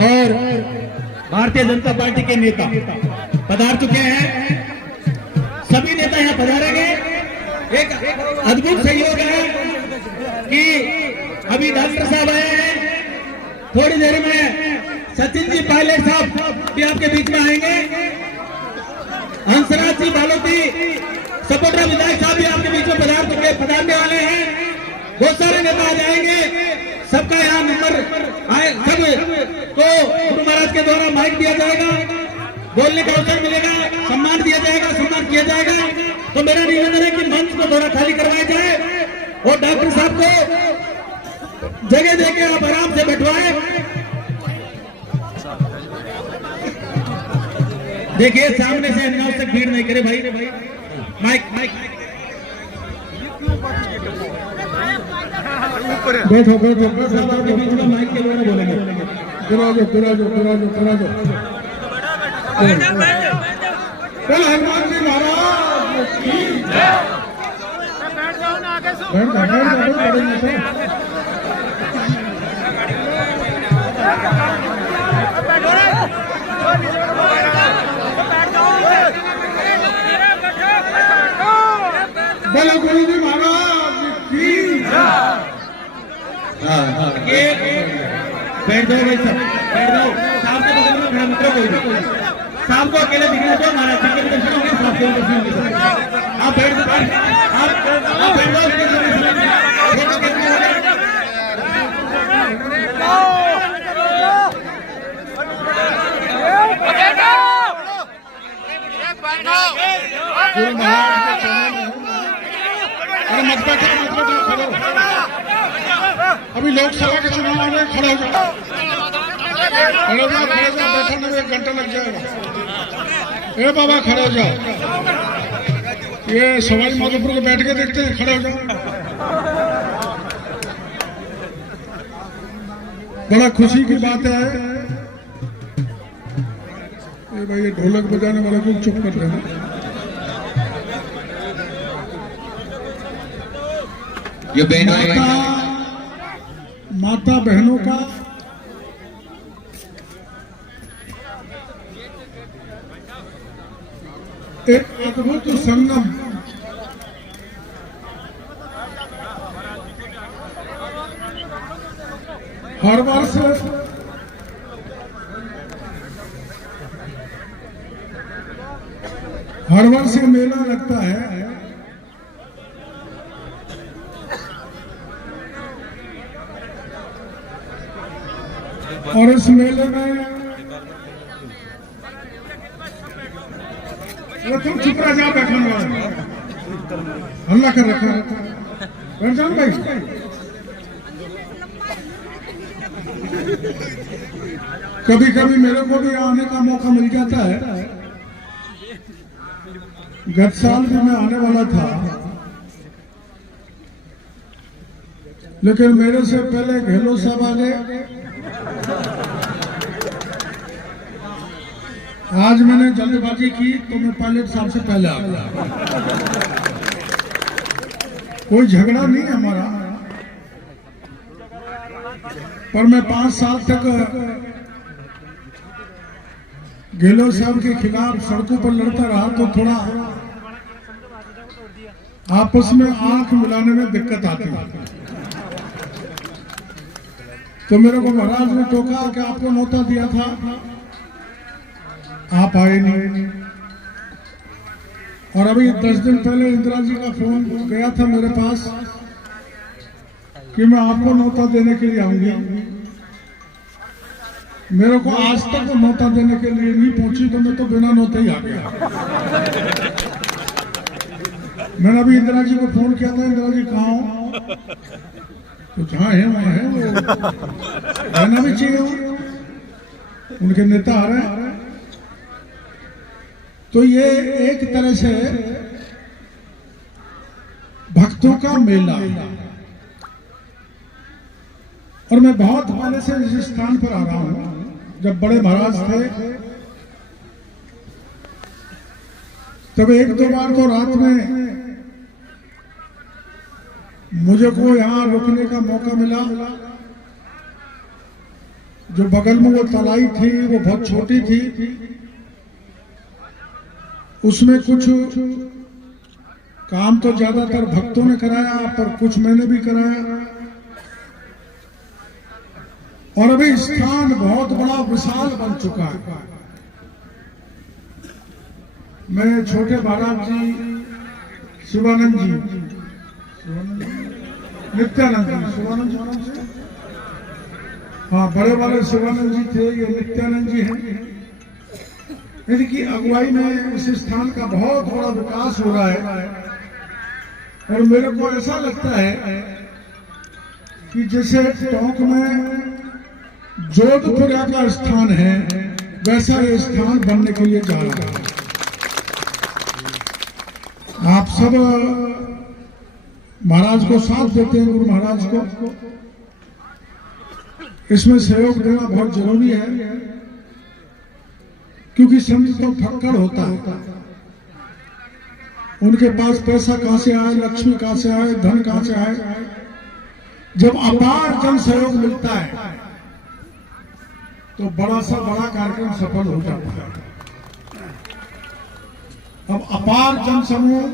और भारतीय जनता पार्टी के नेता पधार चुके हैं। सभी नेता यहाँ पधारेंगे। एक अद्भुत सहयोग है कि अभी डॉक्टर साहब आए हैं, थोड़ी देर में सचिन जी पायलट साहब भी आपके बीच में आएंगे, हंसराज जी बालोती सपोटा विधायक साहब भी आपके बीच में पधारने वाले हैं। बहुत सारे नेता आ जाएंगे, सबका यहाँ नंबर आए, सब को गुरु महाराज के द्वारा माइक दिया जाएगा, बोलने का अवसर मिलेगा, सम्मान दिया जाएगा, सम्मान किया जाएगा। तो मेरा निवेदन है कि मंच को थोड़ा खाली करवाया जाए और डॉक्टर साहब को जगह देके आप आराम से बैठवाए। देखिए सामने से अनावश्यक भीड़ नहीं करे भाई। माइक बैठो साहब आपके बीच में माइक के द्वारा बोलेंगे। पूरा जो हनुमान जी महाराज बोलो गुरु जी महाराज की। ये बैठ जाओ भाई, सब बैठ जाओ। साहब के बगल में खड़ा मत रहो, कोई साहब को अकेले दिखने दो, महाराज जी के दर्शन होंगे, साहब के दर्शन होंगे। आप बैठ जाओ, आप बैठ जाओ। अरे मत बैठो, अभी लोकसभा के चुनाव आ रहे, खड़े हो जाओ, बैठा नहीं 1 घंटा लग जाएगा। ए बाबा खड़े हो जाओ, ये सवाई माधोपुर को बैठ के देखते हैं, खड़े हो जाओ। बड़ा खुशी की बात है भाई, ये ढोलक बजाने वाला को चुप कर देना। ये माता बहनों का एक अद्भुत संगम, हर वर्ष मेला लगता है। और इस मेले में तुम चुप रह जाओ, बैठा हल्ला कर रखा बैठ जाओ भाई। कभी कभी मेरे को भी आने का मौका मिल जाता है। गत साल भी मैं आने वाला था, लेकिन मेरे से पहले गहलोत साहब आ गए। आज मैंने जल्दबाजी की तो मैं पायलट साहब से पहले आ गया। कोई झगड़ा नहीं है हमारा, पर मैं 5 साल तक गहलोत साहब के खिलाफ सड़कों पर लड़ता रहा, तो थोड़ा आपस में आंख मिलाने में दिक्कत आती है। तो मेरे को महाराज ने टोका कि आपको न्योता दिया था, आप आए नहीं। और अभी 10 दिन पहले इंदिरा जी का फोन गया था मेरे पास कि मैं आपको न्योता देने के लिए आऊंगी। मेरे को आज तक न्योता देने के लिए नहीं पहुंची, तो मैं तो बिना न्योता ही आ गया। मैंने अभी इंदिरा जी को फोन किया था, इंदिरा जी कहाँ हो? तो जहाँ है वहाँ है, वो रहना भी चाहिए, उनके नेता आ रहे हैं। तो ये एक तरह से भक्तों का मेला है। और मैं बहुत पहले से इस स्थान पर आ रहा हूं। जब बड़े महाराज थे तब 1-2 बार तो रात में मुझे को यहाँ रुकने का मौका मिला। जो बगल में वो तलाई थी वो बहुत छोटी थी, उसमें कुछ काम तो ज्यादातर भक्तों ने कराया, पर कुछ मैंने भी कराया। और अभी स्थान बहुत बड़ा विशाल बन चुका है। मैं छोटे महाराज जी, शिवानंद जी, नित्यानंद जी, शिवानंद जी, हाँ बड़े वाले शिवानंद जी थे, ये नित्यानंद जी हैं। इनकी अगुवाई में इस स्थान का बहुत बड़ा विकास हो रहा है। और मेरे को ऐसा लगता है कि जैसे टोंक में जोधपुर का स्थान है, वैसा ये स्थान बनने के लिए जा रहा है। आप सब महाराज को साथ देते हैं, गुरु महाराज को इसमें सहयोग देना बहुत जरूरी है, क्योंकि संत तो फक्कड़ होता है। उनके पास पैसा कहां से आए, लक्ष्मी कहां से आए, धन कहां से आए। जब अपार जन सहयोग मिलता है तो बड़ा सा बड़ा कार्यक्रम सफल हो जाता है। अब अपार जन समूह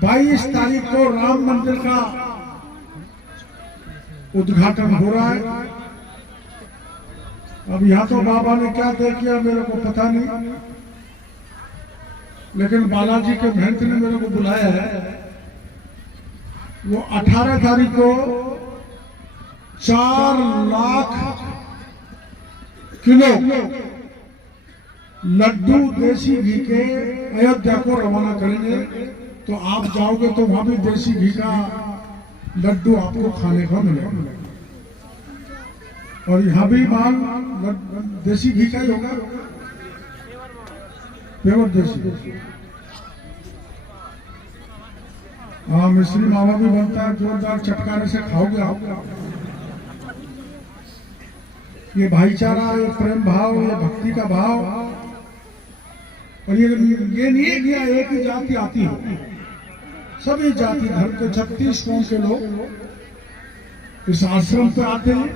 22 तारीख को राम मंदिर का उद्घाटन हो रहा है। अब यहां तो बाबा ने क्या तय किया मेरे को पता नहीं, लेकिन बालाजी के महंत ने मेरे को बुलाया है। वो 18 तारीख को 4 लाख किलो लड्डू देसी घी के अयोध्या को रवाना करेंगे। तो आप जाओगे तो वहां भी देसी घी का लड्डू आपको खाने को मिलेगा। और यहाँ भी माल देसी घी का ही होगा, प्योर देसी। हाँ, मिश्री मावा भी बनता है, जोरदार चटकारे से खाओगे आप। ये भाईचारा, ये प्रेम भाव, ये भक्ति का भाव। और ये नहीं है कि एक ही जाति आती है, सभी जाति धर्म के 36 कौम के लोग इस आश्रम पे आते हैं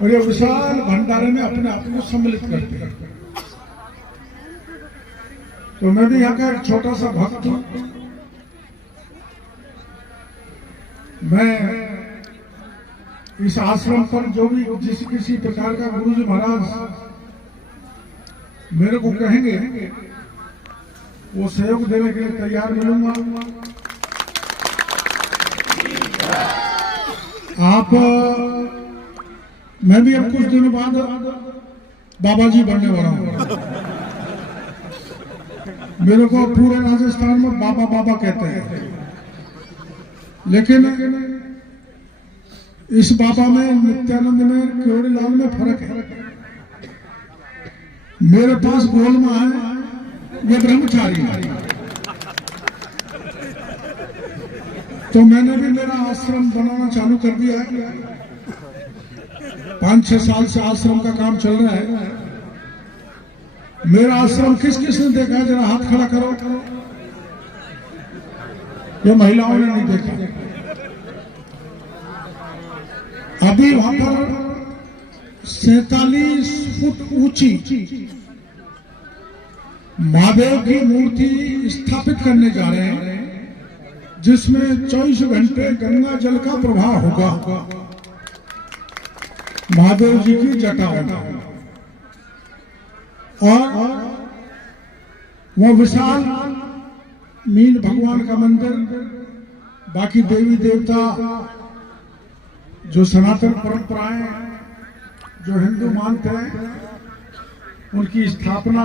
और ये विशाल भंडारे में अपने आप को सम्मिलित करते हैं। तो मैं भी यहाँ का एक छोटा सा भक्त हूं। मैं इस आश्रम पर जो भी जिस किसी प्रकार का गुरु जी महाराज मेरे को कहेंगे वो सहयोग देने के लिए तैयार मिलूंगा। आप मैं भी अब कुछ दिनों बाद बाबा जी बनने वाला हूं। मेरे को पूरे राजस्थान में बाबा बाबा कहते हैं, लेकिन इस बाबा में, नित्यानंद में, केवड़ीलाल में फर्क है। मेरे पास गोलमा है, ये ब्रह्मचारी है। तो मैंने भी मेरा आश्रम बनाना चालू कर दिया है। 5-6 साल से आश्रम का काम चल रहा है। मेरा आश्रम किस किस ने देखा है, जरा हाथ खड़ा करो। ये महिलाओं ने नहीं देखा। अभी वहां पर 47 फुट ऊंची महादेव की मूर्ति स्थापित करने जा रहे हैं, जिसमें 24 घंटे गंगा जल का प्रवाह होगा। महादेव जी की जटा होगा और वह विशाल मीन भगवान का मंदिर, बाकी देवी देवता जो सनातन परंपराएं जो हिंदू मानते हैं, उनकी स्थापना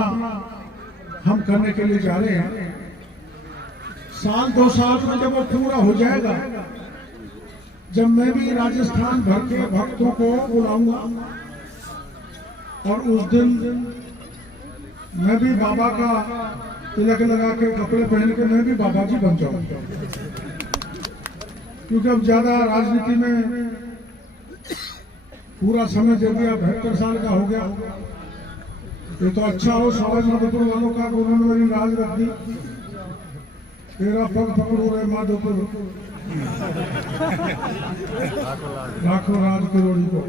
हम करने के लिए जा रहे हैं। 1-2 साल में जब वो पूरा हो जाएगा, जब मैं भी राजस्थान भर के भक्तों को बुलाऊंगा और उस दिन मैं भी बाबा का तिलक लगा के कपड़े पहन के मैं भी बाबा जी बन जाऊंगा। क्योंकि अब ज्यादा राजनीति में पूरा समय दे दिया, 72 साल का हो गया। ये तो अच्छा हो समाज माधोपुर वालों का, उन्होंने मेरी राज रख दी। तेरा पग पकड़ो रे माधोपुर, राखो राज करोड़ी को,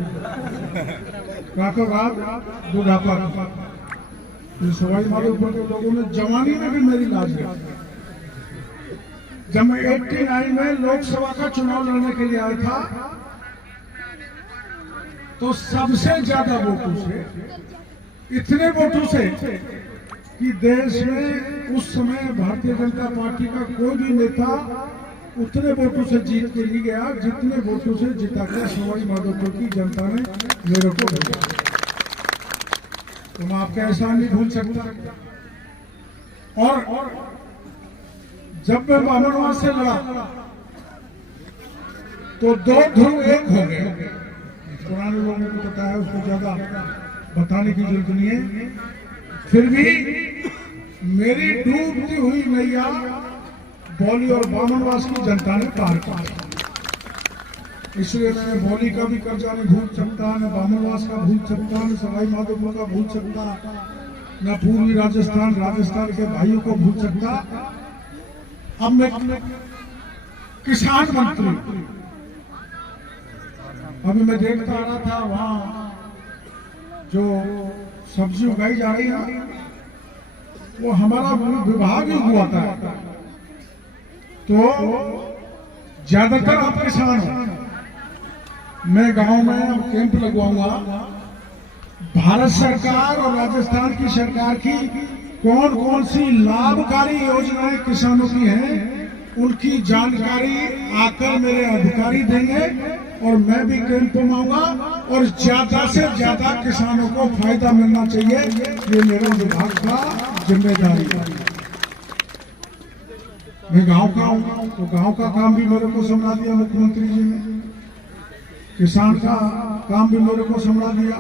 राखो राज बुढ़ापा। ये सवाई माधोपुर के लोगों ने जवानी में भी मेरी लाज रखी। जब मैं 89 में लोकसभा का चुनाव लड़ने के लिए आया था तो सबसे ज्यादा वोटों से, इतने वोटों से कि देश में उस समय भारतीय जनता पार्टी का कोई भी नेता उतने वोटों से जीत के नहीं गया जितने वोटों से जिता के सवाई माधोपुर की जनता ने मेरे को भेजा। तो मैं आपका एहसान नहीं भूल सकता। और जब मैं बामनवास से लड़ा तो 2 ध्रुव एक हो गए। पुराने लोगों को पता है, उसको ज्यादा बताने की जरूरत नहीं है। फिर भी मेरी डूबती हुई नैया बौली और बामनवास की जनता ने पार किया। इसलिए मैं बौली का भी कर्जा नहीं भूल सकता, न बामनवास का भूल सकता, न सवाई माधोपुर का भूल सकता, न पूर्वी राजस्थान के भाइयों को भूल सकता। अब मैं किसान मंत्री, अभी मैं देखता आ रहा था वहां जो सब्जी उगाई जा रही है वो हमारा विभाग ही हुआ था। तो ज्यादातर आप किसान हो। मैं गांव में अब कैंप लगवाऊंगा। भारत सरकार और राजस्थान की सरकार की कौन कौन सी लाभकारी योजनाएं किसानों की हैं उनकी जानकारी आकर मेरे अधिकारी देंगे और मैं भी कैंप में आऊंगा और ज्यादा से ज्यादा किसानों को फायदा मिलना चाहिए। ये मेरे विभाग का जिम्मेदारी है। मैं गांव का हूं तो गांव का काम भी मेरे को संभाला दिया मुख्यमंत्री जी ने, किसान का काम भी मेरे को संभाला दिया।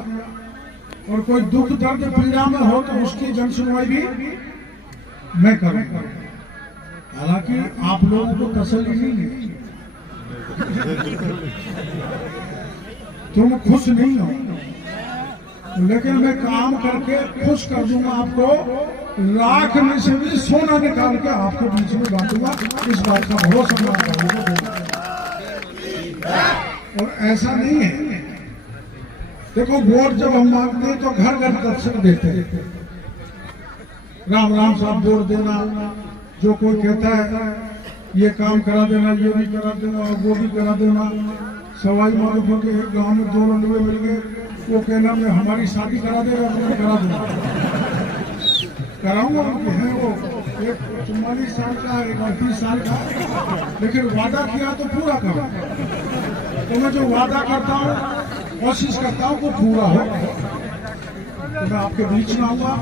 और कोई दुख दर्द पीड़ा में हो तो उसकी जन सुनवाई भी मैं करूंगा। हालांकि आप लोगों को तसल्ली नहीं है, तुम खुश नहीं हो, लेकिन मैं काम करके खुश कर दूंगा आपको। लाख में से भी सोना निकाल के आपके बीच में बांटूंगा। इस बात का भरोसा मैं आप लोगों को दूंगा। और ऐसा नहीं है, देखो वोट जब हम मांगते हैं तो घर घर दर्शन देते हैं। राम राम साहब वोट देना, जो कोई कहता है ये काम करा देना, ये भी करा देना और वो भी करा देना। सवाई माधोपुर के एक गांव में 2 लंडुए मिल गए, वो कहना मैं हमारी शादी करा देगा, मैं करा दूंगा, कराऊंगा। है वो एक 44 साल का, एक 38 साल का, लेकिन वादा किया तो पूरा करो। तो मैं जो वादा करता हूँ कोशिश करता हूँ वो पूरा हो। तो मैं आपके बीच में आऊंगा।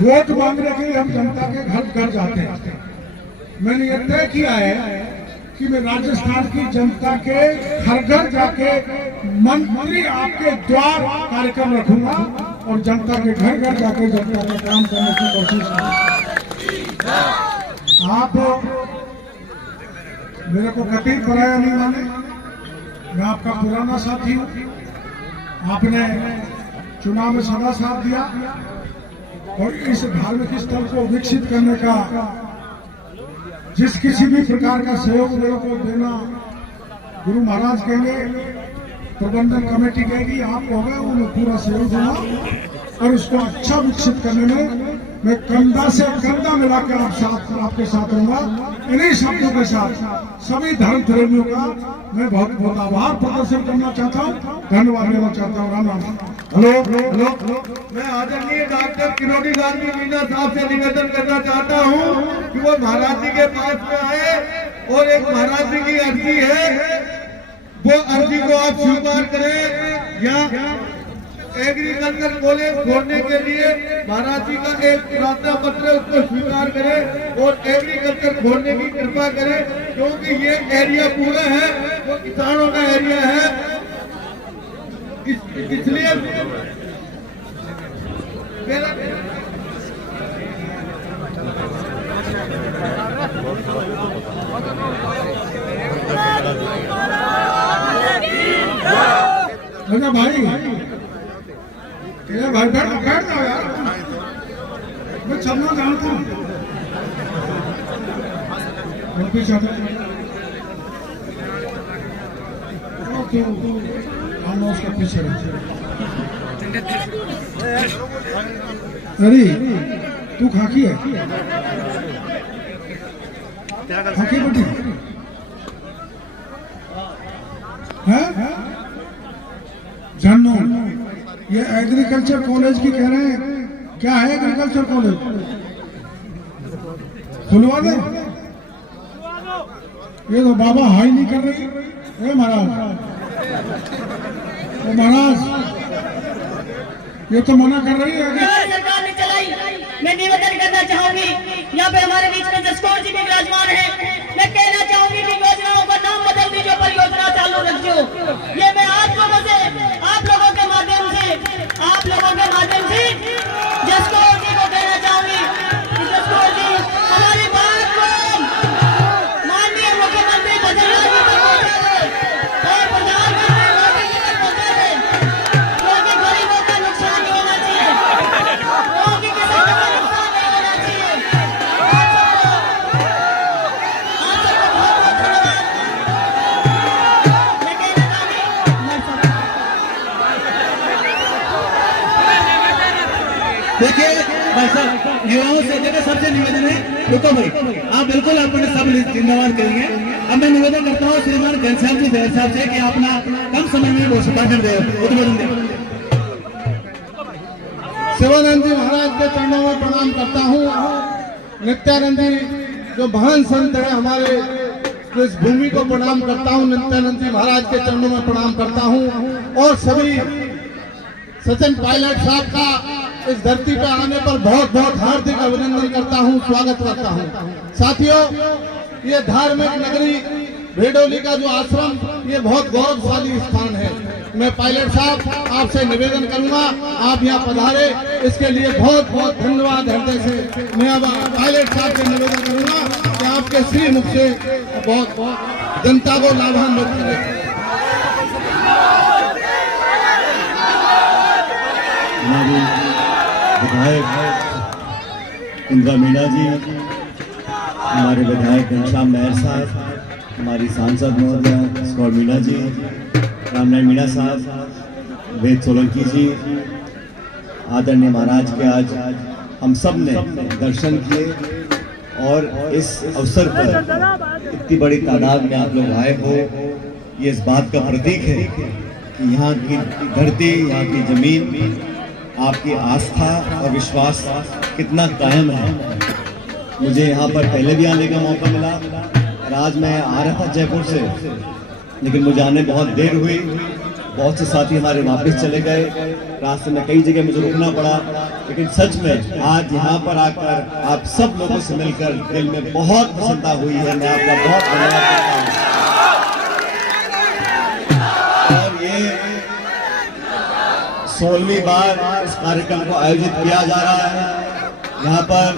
वोट मांगने के लिए हम जनता के घर घर जाते हैं। मैंने ये तय किया है कि मैं राजस्थान की जनता के घर घर जाके मंत्री आपके द्वार कार्यक्रम रखूंगा और जनता के घर घर जाके जनता का काम करने की कोशिश करूंगा। आप मेरे को कभी पराया नहीं माने, मैं आपका पुराना साथी हूँ। आपने चुनाव में सदा साथ दिया और इस धार्मिक स्थल को विकसित करने का जिस किसी भी प्रकार का सहयोग मेरे को देना, गुरु महाराज कहेंगे, प्रबंधन कमेटी कहेगी, आप होगा उन्हें पूरा सहयोग देना और उसको अच्छा विकसित करने में मैं कंधा से कंधा मिलाकर आपके साथ रहूंगा। इन्हीं शब्दों के साथ सभी धर्म प्रेमियों का मैं बहुत बहुत आभार प्रदर्शन करना चाहता हूँ, धन्यवाद देना चाहता हूँ। राम राम। हेलो, मैं आदरणीय डॉक्टर किरोड़ी लाल मीणा साहब से निवेदन करना चाहता हूँ कि वो महाराज जी के पास में आए और एक महाराज जी की अर्जी है, वो अर्जी को आप स्वीकार करें। या एग्रीकल्चर कॉलेज खोलने के लिए महाराज जी का एक प्रार्थना पत्र है, उसको स्वीकार करें और एग्रीकल्चर खोलने की कृपा करें, क्योंकि ये एरिया पूरा है वो किसानों का एरिया है। इसलिए भाई बैठ जाओ यार, मैं चलना जानता हूँ। तू हम उसके पीछे रहते। अरे तू खाकी है, खाकी बेटी है। जानो ये एग्रीकल्चर कॉलेज की कह रहे हैं, क्या है एग्रीकल्चर कॉलेज? खुलवा दे। ये तो बाबा हाई नहीं कर रही। ए महाराज, महाराज ये तो मना कर रही है। सरकार ने चलाई, मैं निवेदन करना चाहूंगी, यहाँ पे हमारे बीच में जसकौर जी भी विराजमान है। मैं कहना चाहूंगी कि योजनाओं का नाम बदल दीजिए, परियोजना चालू रखियो। ये मैं आप लोगों के माध्यम से जसकौर जी को कहना चाहूंगी कि जसकौर जी हमारी बात को माननीय मुख्यमंत्री बदलना जी तक पहुंचा दे और प्रधानमंत्री मोदी जी तक पहुंचा दे, क्योंकि गरीबों का नुकसान नहीं होना चाहिए, क्योंकि किसानों का नुकसान नहीं होना चाहिए। आप सबको बहुत बहुत धन्यवाद। मैं कहना चाहूंगी देखिए भाई साहब, युवाओं से देखिए सबसे निवेदन है, रुको भाई, आप बिल्कुल अपने सब जिम्मेवार करेंगे। अब मैं निवेदन करता हूँ श्रीमान घनश्याम जी दयाल साहब से कि अपना कम समय में भाषण दे, उद्बोधन दे। शिवानंद जी महाराज के चरणों में प्रणाम करता हूँ। नित्यानंद जी जो महान संत है हमारे, तो इस भूमि को प्रणाम करता हूँ। नित्यानंद जी महाराज के चरणों में प्रणाम करता हूँ और सभी सचिन पायलट साहब का इस धरती पर आने पर बहुत बहुत हार्दिक अभिनंदन करता हूँ, स्वागत करता हूँ। साथियों, ये धार्मिक नगरी भेडोली का जो आश्रम, ये बहुत गौरवशाली स्थान है। मैं पायलट साहब आपसे निवेदन करूंगा, आप यहाँ पधारे, इसके लिए बहुत बहुत धन्यवाद हृदय से। मैं पायलट साहब से निवेदन करूंगा कि आपके श्री मुख से बहुत बहुत जनता को लाभान्वित करें। विधायक इंदिरा मीणा जी, हमारे विधायक घनश्याम नायर साहब, हमारी सांसद महोदया स्कॉर मीणा जी, रामनारायण मीणा साहब, वेद सोलंकी जी, आदरणीय महाराज के आज हम सब ने दर्शन किए और इस अवसर पर इतनी बड़ी तादाद में आप लोग आए हो, ये इस बात का प्रतीक है कि यहाँ की धरती, यहाँ की जमीन, आपकी आस्था और विश्वास कितना कायम है। मुझे यहाँ पर पहले भी आने का मौका मिला और आज मैं आ रहा था जयपुर से, लेकिन मुझे आने बहुत देर हुई। बहुत से साथी हमारे वापस चले गए, रास्ते में कई जगह मुझे रुकना पड़ा, लेकिन सच में आज यहाँ पर आकर आप सब लोगों से मिलकर दिल में बहुत प्रसन्नता हुई है। मैं आपका बहुत धन्यवाद करता हूँ। और ये 16वीं बार इस कार्यक्रम को आयोजित किया जा रहा है। यहाँ पर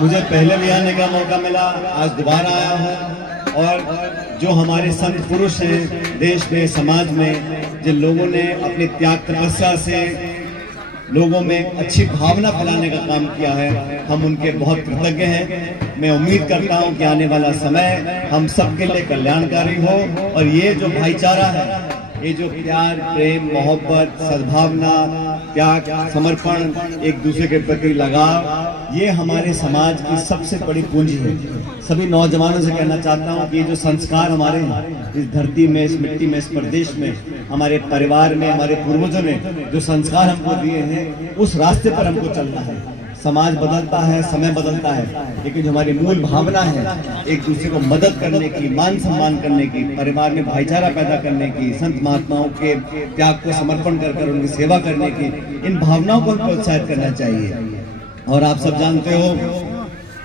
मुझे पहले भी आने का मौका मिला, आज दोबारा आया हूँ। और जो हमारे संत पुरुष हैं देश में, समाज में, जिन लोगों ने अपनी त्याग तपस्या से लोगों में अच्छी भावना फैलाने का काम किया है, हम उनके बहुत कृतज्ञ हैं। मैं उम्मीद करता हूं कि आने वाला समय हम सबके लिए कल्याणकारी हो और ये जो भाईचारा है, ये जो प्यार, प्रेम, मोहब्बत, सद्भावना, त्याग, समर्पण, एक दूसरे के प्रति लगाव, ये हमारे समाज की सबसे बड़ी पूंजी है। सभी नौजवानों से कहना चाहता हूँ कि ये जो संस्कार हमारे हैं इस धरती में, इस मिट्टी में, इस प्रदेश में, हमारे परिवार में, हमारे पूर्वजों ने जो संस्कार हमको दिए हैं, उस रास्ते पर हमको चलना है। समाज बदलता है, समय बदलता है, लेकिन जो हमारी मूल भावना है एक दूसरे को मदद करने की, मान सम्मान करने की, परिवार में भाईचारा पैदा करने की, संत महात्माओं के त्याग को समर्पण कर उनकी सेवा करने की, इन भावनाओं को प्रोत्साहित करना चाहिए। और आप सब जानते हो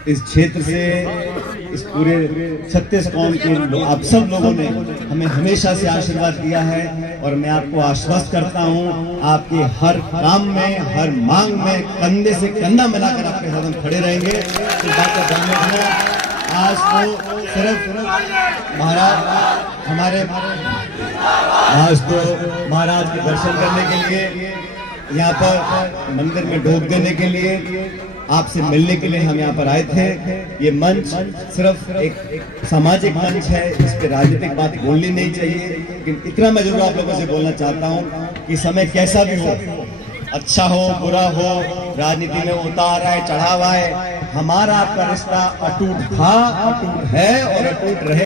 इस क्षेत्र से, इस पूरे छत्तीसगढ़ के आप सब लोगों ने हमें हमेशा से आशीर्वाद दिया है और मैं आपको आश्वस्त करता हूं, आपके हर काम में, हर मांग में कंधे से कंधा मिलाकर आपके साथ हम खड़े रहेंगे। इस बात का ध्यान रखना। आज तो सिर्फ महाराज के दर्शन करने के लिए, यहाँ पर मंदिर में ढोक देने के लिए, आपसे मिलने के लिए हम यहाँ पर आए थे। ये मंच सिर्फ एक सामाजिक मंच है, इस पे राजनीतिक बात बोलनी नहीं चाहिए। लेकिन इतना मैं जरूर आप लोगों से बोलना चाहता हूँ कि समय कैसा भी हो, अच्छा हो बुरा हो, राजनीति में उतार है चढ़ावा है, हमारा आपका रिश्ता अटूट था, अटूट है और अटूट रहे।